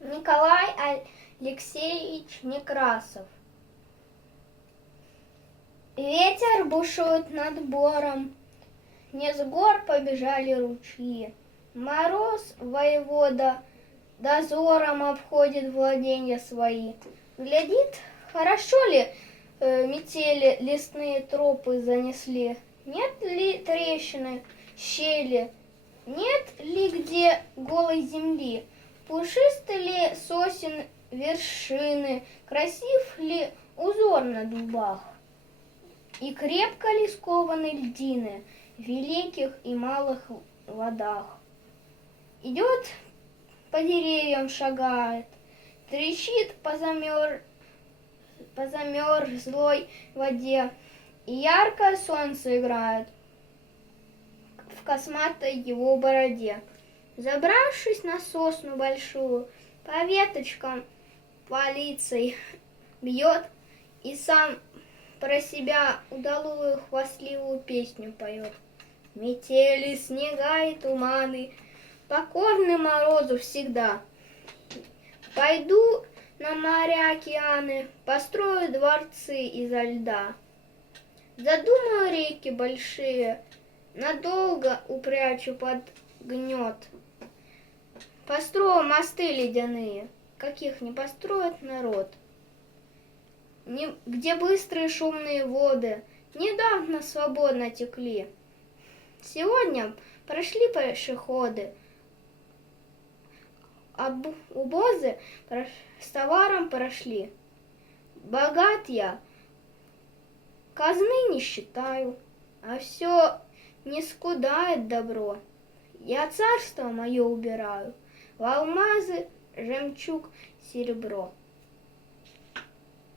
Николай Алексеевич Некрасов. Ветер бушует над бором, не с гор побежали ручьи. Мороз, воевода, дозором обходит владения свои. Глядит, хорошо ли метели лесные тропы занесли. Нет ли трещины, щели, нет ли где голой земли. Пушисты ли сосен вершины, красив ли узор на дубах. И крепко ли скованы льдины в великих и малых водах. Идет, по деревьям шагает, трещит по замерзлой воде, и яркое солнце играет в косматой его бороде. Забравшись на сосну большую, по веточкам полицей бьет и сам про себя удалую хвастливую песню поет. Метели, снега и туманы, покорны морозу всегда. Пойду на моря, океаны, построю дворцы изо льда. Задумаю реки большие, надолго упрячу под гнет. Построю мосты ледяные, каких не построит народ. Где быстрые шумные воды недавно свободно текли. Сегодня прошли пешеходы, обозы с товаром прошли. Богат я, казны не считаю, а все не скудает добро. Я царство мое убираю в алмазы, жемчуг, серебро.